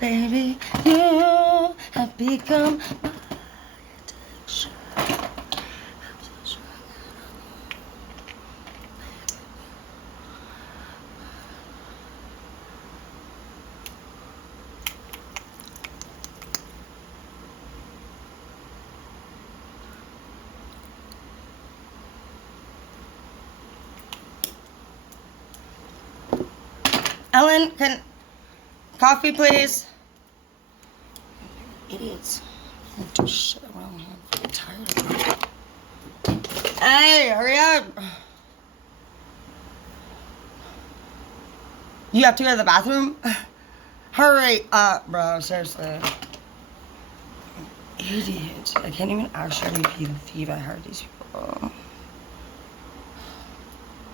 Baby, you have become my addiction. Ellen, can coffee, please? Idiots. I do shit around here. I'm tired of it. Hey, hurry up. You have to go to the bathroom? Hurry up, bro. Seriously. Idiots. I can't even actually believe I heard these people.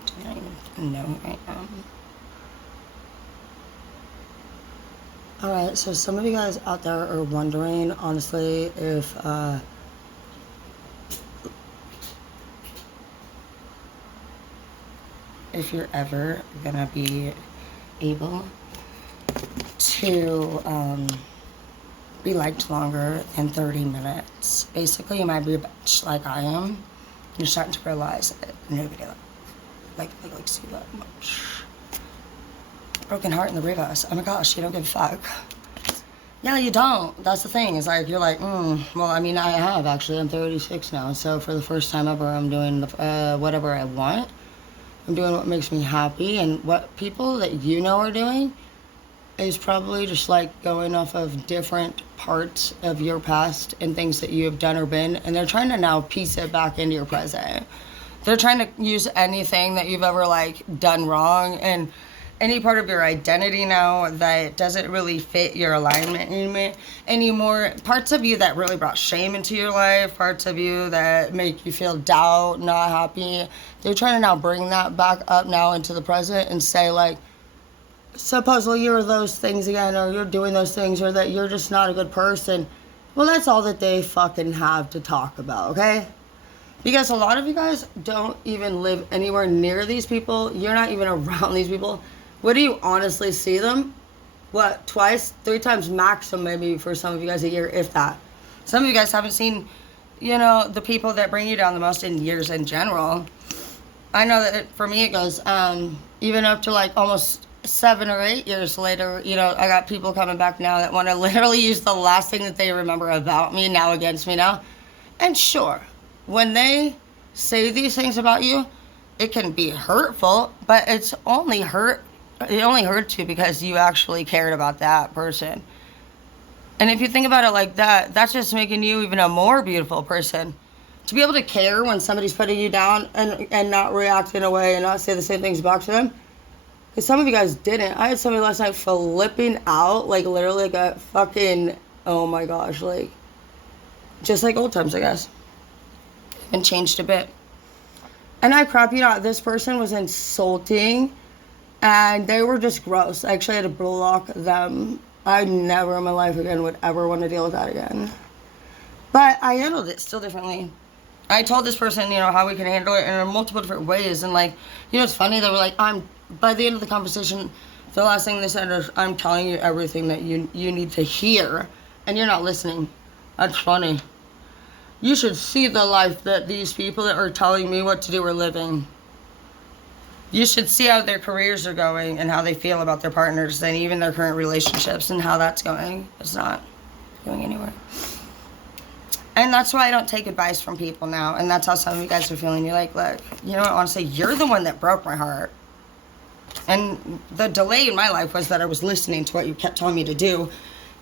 Do I even know right now? Alright, so some of you guys out there are wondering, honestly, if you're ever gonna be able to be liked longer than 30 minutes. Basically, you might be a bitch like I am. You're starting to realize that nobody likes you that much. Broken heart in the reverse. Oh my gosh, you don't give a fuck. Yeah, you don't. That's the thing. It's like, you're like, well, I mean, I have actually. I'm 36 now. So for the first time ever, I'm doing whatever I want. I'm doing what makes me happy. And what people that you know are doing is probably just like going off of different parts of your past and things that you have done or been. And they're trying to now piece it back into your present. They're trying to use anything that you've ever like done wrong and any part of your identity now that doesn't really fit your alignment anymore. Parts of you that really brought shame into your life, parts of you that make you feel doubt, not happy. They're trying to now bring that back up now into the present and say like, supposedly you're those things again, or you're doing those things, or that you're just not a good person. Well, that's all that they fucking have to talk about, okay? Because a lot of you guys don't even live anywhere near these people. You're not even around these people. What do you honestly see them? What, twice, 3 times maximum maybe for some of you guys a year, if that. Some of you guys haven't seen, you know, the people that bring you down the most in years in general. I know that for me it goes, even up to like almost 7 or 8 years later, you know, I got people coming back now that want to literally use the last thing that they remember about me now against me now. And sure, when they say these things about you, it can be hurtful, but it only hurts you because you actually cared about that person. And if you think about it like that, that's just making you even a more beautiful person. To be able to care when somebody's putting you down and not react in a way and not say the same things back to them. Because some of you guys didn't. I had somebody last night flipping out, like literally like a fucking, oh my gosh, like, just like old times, I guess. And changed a bit. And I crap you not, this person was insulting and they were just gross. I actually had to block them. I never in my life again would ever want to deal with that again. But I handled it still differently. I told this person, you know, how we can handle it in multiple different ways. And like, you know, it's funny, they were like, by the end of the conversation, the last thing they said is, I'm telling you everything that you need to hear and you're not listening. That's funny. You should see the life that these people that are telling me what to do are living. You should see how their careers are going and how they feel about their partners and even their current relationships and how that's going. It's not going anywhere. And that's why I don't take advice from people now. And that's how some of you guys are feeling. You're like, look, you know what, honestly, you're the one that broke my heart. And the delay in my life was that I was listening to what you kept telling me to do.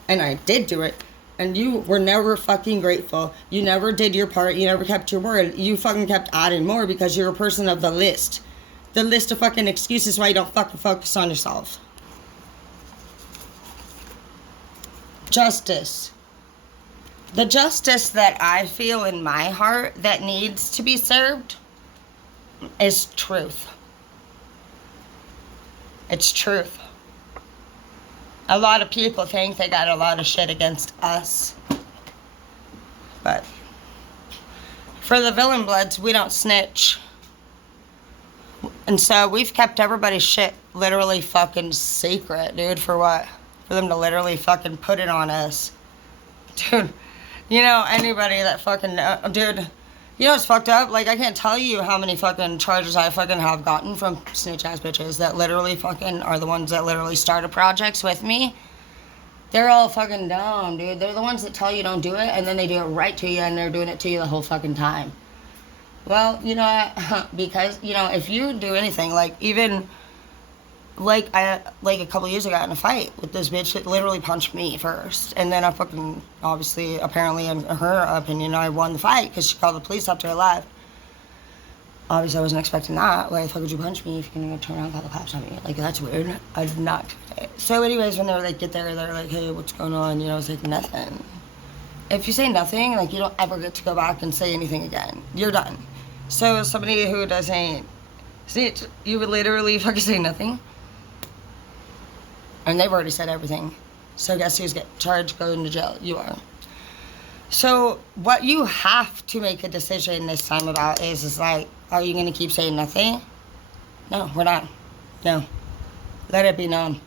And I did do it. And you were never fucking grateful. You never did your part. You never kept your word. You fucking kept adding more because you're a person of the list. The list of fucking excuses why you don't fucking focus on yourself. Justice. The justice that I feel in my heart that needs to be served is truth. It's truth. A lot of people think they got a lot of shit against us. But for the villain bloods, we don't snitch. And so we've kept everybody's shit literally fucking secret, dude. For what? For them to literally fucking put it on us. Dude, you know, anybody that fucking, dude, you know what's fucked up? Like, I can't tell you how many fucking charges I fucking have gotten from snitch ass bitches that literally fucking are the ones that literally started projects with me. They're all fucking dumb, dude. They're the ones that tell you don't do it, and then they do it right to you, and they're doing it to you the whole fucking time. Well, you know, because, you know, if you do anything, like, even, like, a couple years ago, I got in a fight with this bitch that literally punched me first, and then I fucking, obviously, apparently, in her opinion, I won the fight, because she called the police after I left. Obviously, I wasn't expecting that. Why the fuck would you punch me if you're gonna turn around and call the cops on me? Like, that's weird. I did not do it. So anyways, when they were, like, get there, they're like, hey, what's going on? You know, I was like, nothing. If you say nothing, like, you don't ever get to go back and say anything again. You're done. So somebody who doesn't see, you would literally fucking say nothing. And they've already said everything. So guess who's getting charged, going to jail? You are. So what you have to make a decision this time about is like, are you going to keep saying nothing? No, we're not. No. Let it be known.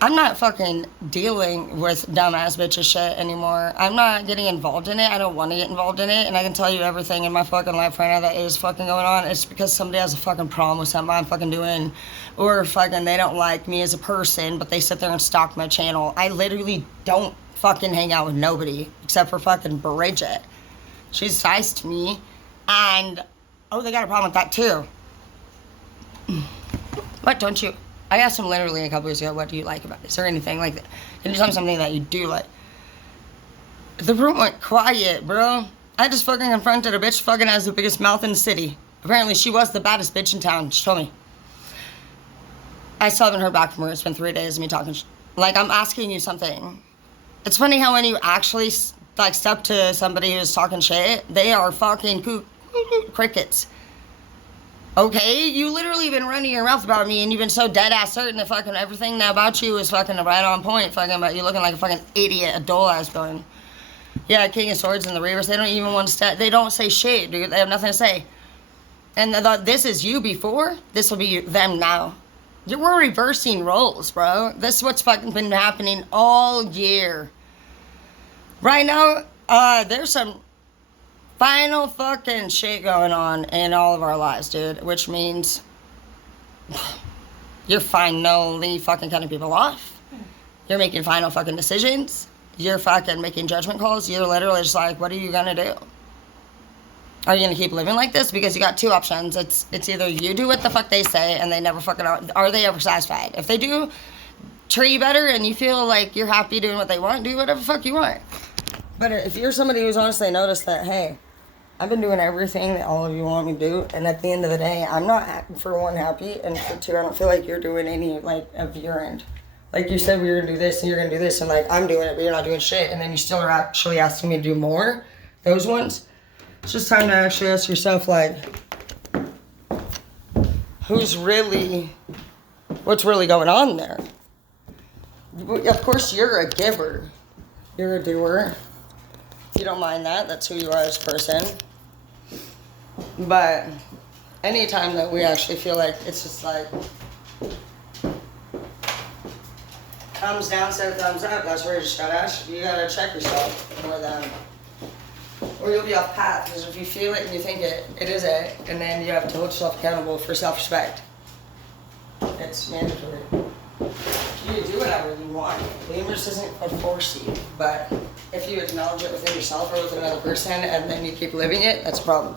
I'm not fucking dealing with dumbass bitches shit anymore. I'm not getting involved in it. I don't want to get involved in it. And I can tell you everything in my fucking life right now that is fucking going on. It's because somebody has a fucking problem with something I'm fucking doing. Or fucking they don't like me as a person, but they sit there and stalk my channel. I literally don't fucking hang out with nobody except for fucking Bridget. She's nice to me. And, oh, they got a problem with that too. What don't you? I asked him literally a couple years ago, what do you like about this or anything like that? Can you tell me something that you do like? The room went quiet, bro. I just fucking confronted a bitch fucking has the biggest mouth in the city. Apparently she was the baddest bitch in town. She told me. I still haven't heard back from her. It's been 3 days of me talking. Like, I'm asking you something. It's funny how when you actually, like, step to somebody who's talking shit, they are fucking crickets. Okay, you literally been running your mouth about me, and you've been so dead-ass certain that fucking everything about you is fucking right on point, fucking about you looking like a fucking idiot, a dull-ass going. Yeah, King of Swords and the Reavers, they don't even want to they don't say shit, dude. They have nothing to say. And I thought, this is you before, this will be them now. We're reversing roles, bro. This is what's fucking been happening all year. Right now, there's some final fucking shit going on in all of our lives, dude. Which means you're finally fucking cutting people off. You're making final fucking decisions. You're fucking making judgment calls. You're literally just like, what are you gonna do? Are you gonna keep living like this? Because you got two options. It's either you do what the fuck they say and they never fucking are they ever satisfied? If they do treat you better and you feel like you're happy doing what they want, do whatever the fuck you want. But if you're somebody who's honestly noticed that, hey, I've been doing everything that all of you want me to do, and at the end of the day, I'm not, for one, happy, and for two, I don't feel like you're doing any, like, of your end. Like, you said we were gonna do this, and you're gonna do this, and, like, I'm doing it, but you're not doing shit, and then you still are actually asking me to do more, those ones. It's just time to actually ask yourself, like, what's really going on there? Of course, you're a giver. You're a doer. You don't mind that. That's who you are as a person. But anytime that we actually feel like it's just like thumbs down instead of thumbs up, that's where you just you gotta check yourself more than, or you'll be off path. Because if you feel it and you think it is it, and then you have to hold yourself accountable for self-respect. It's mandatory. You do whatever you want. The universe isn't going to force you, but if you acknowledge it within yourself or with another person and then you keep living it, that's a problem.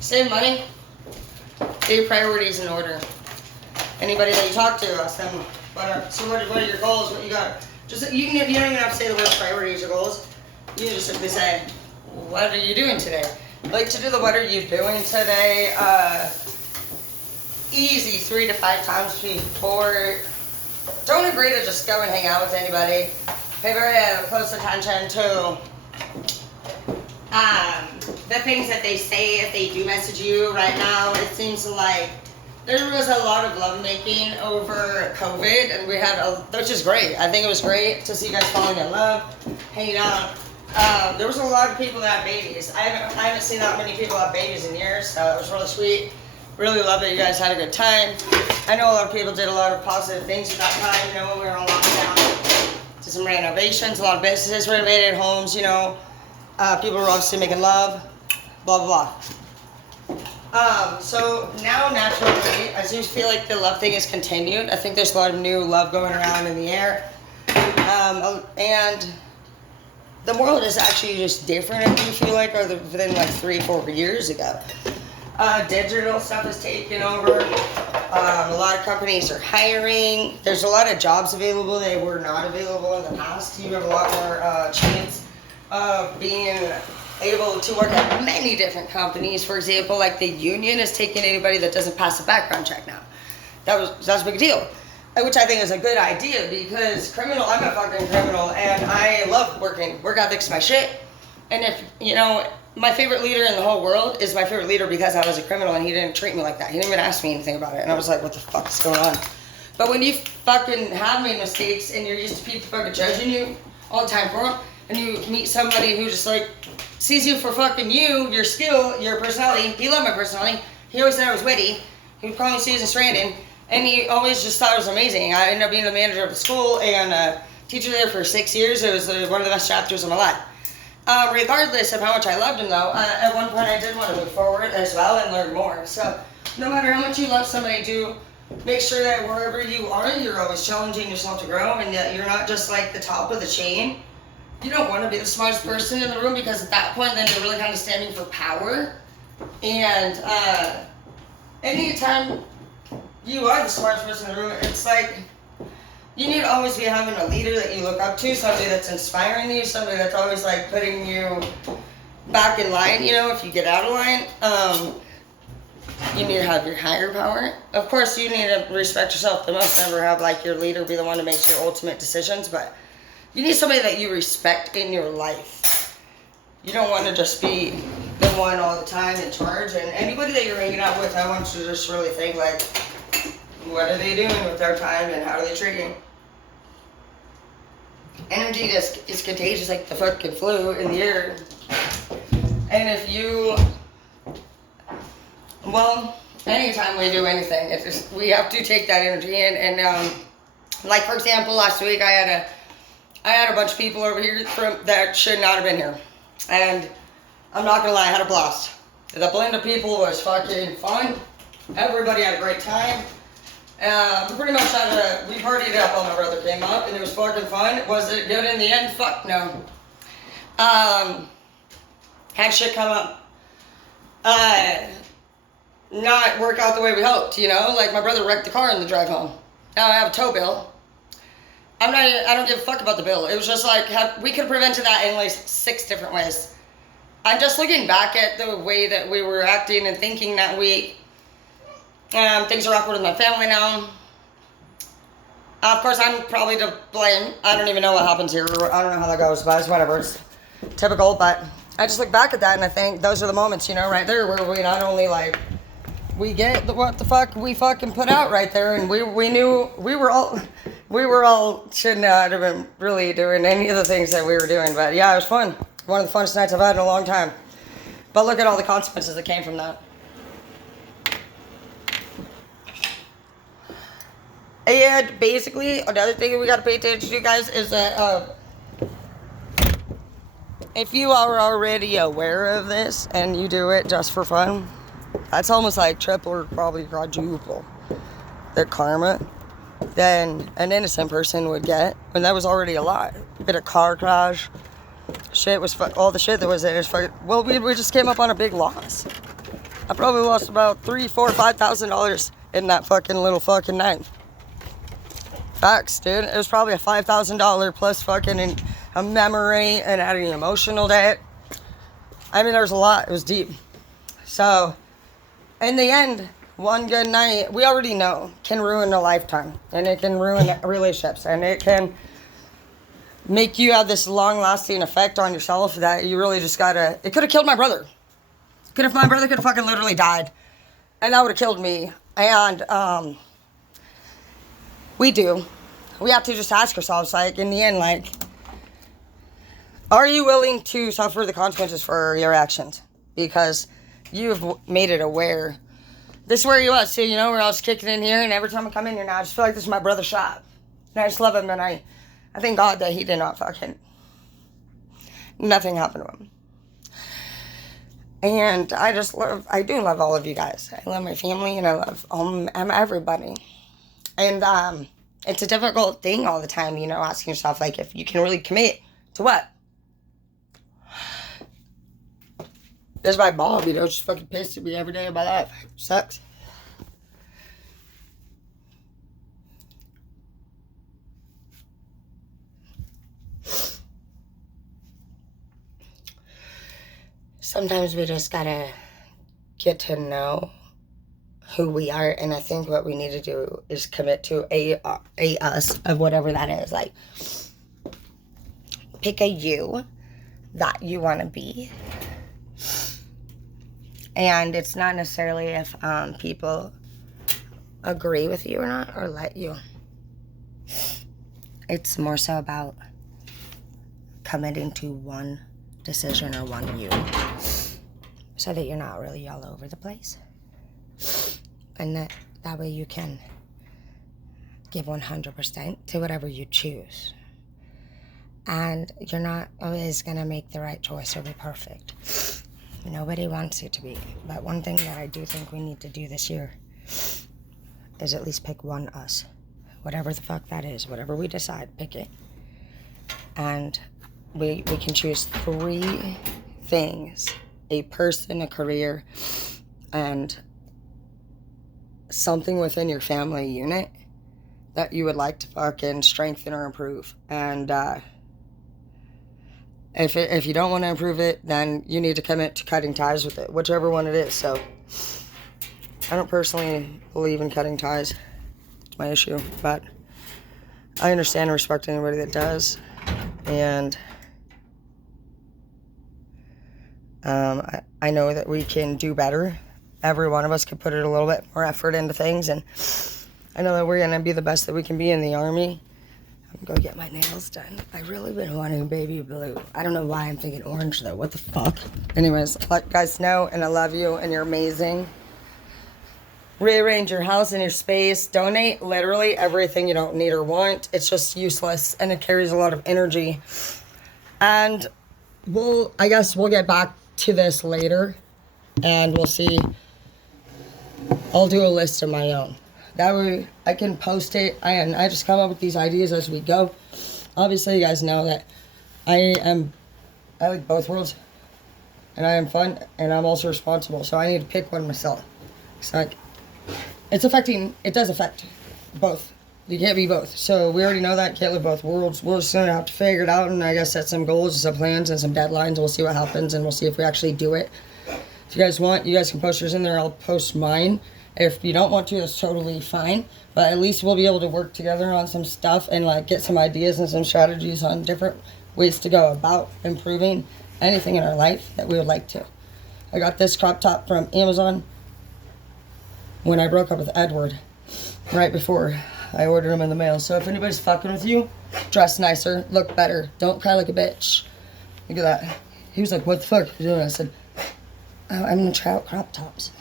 Save money. Get your priorities in order. Anybody that you talk to, ask them, what are your goals? What you got? Just you don't even have to say the word priorities or goals. You just simply say, what are you doing today? Like to do the what are you doing today, easy 3 to 5 times before. Don't agree to just go and hang out with anybody. Pay very close attention to the things that they say if they do message you right now. It seems like There was a lot of lovemaking over COVID, and we had, which is great. I think it was great to see you guys falling in love, hanging out. There was a lot of people that had babies. I haven't seen that many people have babies in years, so it was really sweet. Really love that you guys had a good time. I know a lot of people did a lot of positive things at that time, you know, when we were on lockdown. Did some renovations, a lot of businesses renovated, homes, you know. People were obviously making love, blah, blah, blah. So now, naturally, I do feel like the love thing is continued. I think there's a lot of new love going around in the air. And the world is actually just different, I do feel like, other than like 3-4 years ago. Digital stuff is taking over. A lot of companies are hiring. There's a lot of jobs available that were not available in the past. You have a lot more chance of being able to work at many different companies. For example, like the union is taking anybody that doesn't pass a background check now. That's a big deal. Which I think is a good idea because I'm a fucking criminal and I love working. Work ethic's my shit. And if, you know, my favorite leader in the whole world is my favorite leader because I was a criminal and he didn't treat me like that. He didn't even ask me anything about it. And I was like, what the fuck is going on? But when you fucking have made mistakes and you're used to people fucking judging you all the time for them, and you meet somebody who just like sees you for fucking you, your skill, your personality. He loved my personality. He always said I was witty. He would call me Susan Strandon. And he always just thought it was amazing. I ended up being the manager of the school and teacher there for 6 years. It was one of the best chapters of my life. Regardless of how much I loved him, though, at one point I did want to move forward as well and learn more. So no matter how much you love somebody, do make sure that wherever you are, you're always challenging yourself to grow and that you're not just like the top of the chain. You don't want to be the smartest person in the room because at that point, then you're really kind of standing for power. And anytime you are the smartest person in the room, it's like you need to always be having a leader that you look up to, somebody that's inspiring you, somebody that's always like putting you back in line, you know, if you get out of line. You need to have your higher power. Of course, you need to respect yourself the most, never have like your leader be the one to make your ultimate decisions, but you need somebody that you respect in your life. You don't want to just be the one all the time in charge, and anybody that you're hanging out with, I want you to just really think like, what are they doing with their time and how are they treating? Energy is contagious like the fucking flu in the air. And if you, well, anytime we do anything, it's just, we have to take that energy in. And like for example, last week I had a bunch of people over here that should not have been here. And I'm not gonna lie, I had a blast. The blend of people was fucking fun. Everybody had a great time. We pretty much we partied it up while my brother came up, and it was fucking fun. Was it good in the end? Fuck no. Had shit come up. Not work out the way we hoped, you know? Like my brother wrecked the car in the drive home. Now I have a tow bill. I don't give a fuck about the bill. It was just like, we could have prevented that in like 6 different ways. I'm just looking back at the way that we were acting and thinking that week. Things are awkward with my family now. Of course, I'm probably to blame. I don't even know what happens here. I don't know how that goes, but it's whatever. It's typical, but I just look back at that and I think those are the moments, you know, right there where we not only like, we get what the fuck we fucking put out right there, and we knew we were all should not have been really doing any of the things that we were doing, but yeah, it was fun. One of the funnest nights I've had in a long time. But look at all the consequences that came from that. And basically, another thing that we got to pay attention to, guys, is that if you are already aware of this and you do it just for fun, that's almost like triple or probably quadruple the karma than an innocent person would get. And that was already a lot. A bit of car crash, shit was all the shit that was in it. Well, we just came up on a big loss. I probably lost about $3,000, $4,000, $5,000 in that fucking little fucking night. Facts, dude. It was probably a $5,000 plus fucking a memory and adding emotional debt. I mean, there was a lot. It was deep. So, in the end, one good night, we already know, can ruin a lifetime. And it can ruin relationships. And it can make you have this long-lasting effect on yourself that you really just gotta... It could have killed my brother. My brother could have fucking literally died. And that would have killed me And we do. We have to just ask ourselves, like, in the end, like, are you willing to suffer the consequences for your actions? Because you've made it aware. This is where you was, see, where I was kicking in here, and every time I come in here now, I just feel like this is my brother's shop. And I just love him, and I thank God that he did not nothing happened to him. And I do love all of you guys. I love my family, and I love everybody. And it's a difficult thing all the time, asking yourself, like, if you can really commit to what? There's my mom, just fucking pissed at me every day of my life. Sucks. Sometimes we just gotta get to know who we are, and I think what we need to do is commit to a us of whatever that is. Like, pick a you that you want to be. And it's not necessarily if people agree with you or not, or let you. It's more so about committing to one decision or one you, so that you're not really all over the place. And that way you can give 100% to whatever you choose. And you're not always going to make the right choice or be perfect. Nobody wants it to be. But one thing that I do think we need to do this year is at least pick one us. Whatever the fuck that is. Whatever we decide, pick it. And we can choose 3 things. A person, a career, and something within your family unit that you would like to fucking strengthen or improve. And if you don't want to improve it, then you need to commit to cutting ties with it, whichever one it is. So I don't personally believe in cutting ties. It's my issue, but I understand and respect anybody that does. And I know that we can do better. Every one of us can put a little bit more effort into things, and I know that we're going to be the best that we can be in the Army. I'm going to go get my nails done. I've really been wanting baby blue. I don't know why I'm thinking orange, though. What the fuck? Anyways, let you guys know, and I love you, and you're amazing. Rearrange your house and your space. Donate literally everything you don't need or want. It's just useless, and it carries a lot of energy. And I guess we'll get back to this later, and we'll see. I'll do a list of my own. That way I can post it, and I just come up with these ideas as we go. Obviously, you guys know that I like both worlds, and I am fun, and I'm also responsible, so I need to pick one myself. It's like, it does affect both. You can't be both. So we already know that. Can't live both worlds. We're just going to have to figure it out, and I guess set some goals and some plans and some deadlines. We'll see what happens, and we'll see if we actually do it. If you guys want, you guys can post yours in there. I'll post mine. If you don't want to, that's totally fine. But at least we'll be able to work together on some stuff and like get some ideas and some strategies on different ways to go about improving anything in our life that we would like to. I got this crop top from Amazon when I broke up with Edward right before I ordered them in the mail. So if anybody's fucking with you, dress nicer, look better, don't cry like a bitch. Look at that. He was like, what the fuck are you doing? I said, oh, I'm gonna try out crop tops.